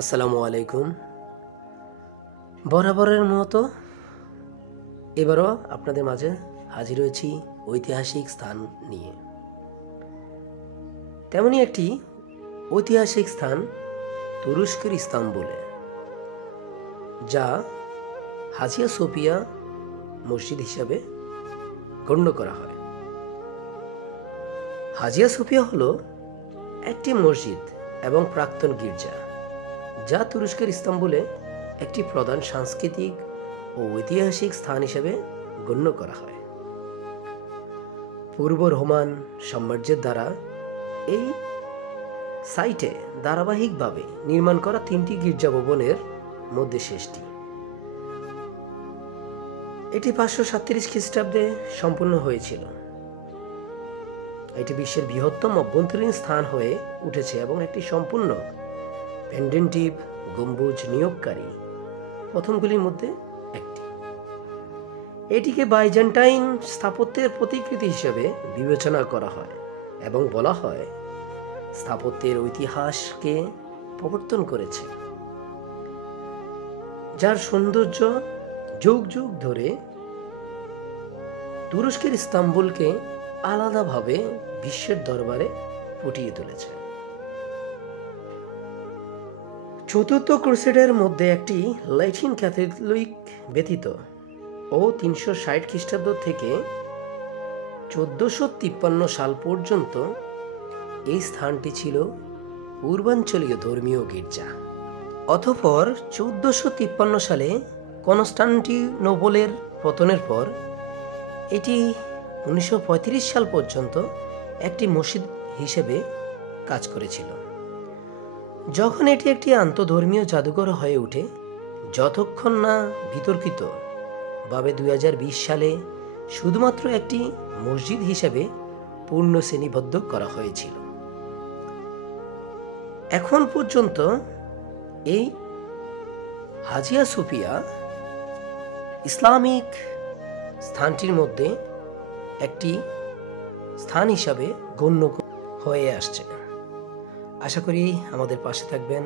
আসসালামু আলাইকুম। বরাবরের মতো এবারও আপনাদের মাঝে হাজির হয়েছি ঐতিহাসিক স্থান নিয়ে। তেমনি একটি ঐতিহাসিক স্থান তুরস্কের ইস্তাম্বুলে, যা হাজিয়া সোফিয়া মসজিদ হিসাবে গণ্য করা হয়। হাজিয়া সোফিয়া হলো একটি মসজিদ এবং প্রাক্তন গির্জা, যা তুরস্কের ইস্তাম্বুলে একটি প্রধান সাংস্কৃতিক ও ঐতিহাসিক স্থান হিসেবে গণ্য করা হয়। পূর্ব রোমান সাম্রাজ্যের দ্বারা এই সাইটে ধারাবাহিকভাবে নির্মাণ করা 3টি গির্জা ভবনের মধ্যে শেষটি। এটি 537 খ্রিস্টাব্দে সম্পূর্ণ হয়েছিল। এটি বিশ্বের বৃহত্তম অভ্যন্তরীণ স্থান হয়ে উঠেছে এবং একটি সম্পূর্ণ পেন্ডেন্টিভ গম্বুজ নিয়োগকারী প্রথমগুলির মধ্যে একটি। এটিকে বাইজেন্টাইন স্থাপত্যের প্রতিকৃতি হিসেবে বিবেচনা করা হয় এবং বলা হয় স্থাপত্যের ঐতিহাসকে প্রবর্তন করেছে, যার সৌন্দর্য যুগ যুগ ধরে তুরস্কের ইস্তাম্বুলকে আলাদাভাবে বিশ্বের দরবারে ফুটিয়ে তুলেছে। চতুর্থ ক্রুসেডের মধ্যে একটি ল্যাটিন ক্যাথলিক ব্যতীত ও 360 খ্রিস্টাব্দ থেকে 1453 সাল পর্যন্ত এই স্থানটি ছিল পূর্বাঞ্চলীয় ধর্মীয় গির্জা। অতঃপর 1453 সালে কনস্টান্টিনোপলের পতনের পর এটি 1935 সাল পর্যন্ত একটি মসজিদ হিসেবে কাজ করেছিল, যখন এটি একটি আন্তঃধর্মীয় জাদুঘর হয়ে ওঠে, যতক্ষণ না বিতর্কিতভাবে 2020 সালে শুধুমাত্র একটি মসজিদ হিসেবে পূর্ণ শ্রেণীবদ্ধ করা হয়েছিল। এখন পর্যন্ত এই হাজিয়া সোফিয়া ইসলামিক স্থানটির মধ্যে একটি স্থান হিসাবে গণ্য হয়ে আসছে। আশা করি আমাদের পাশে থাকবেন।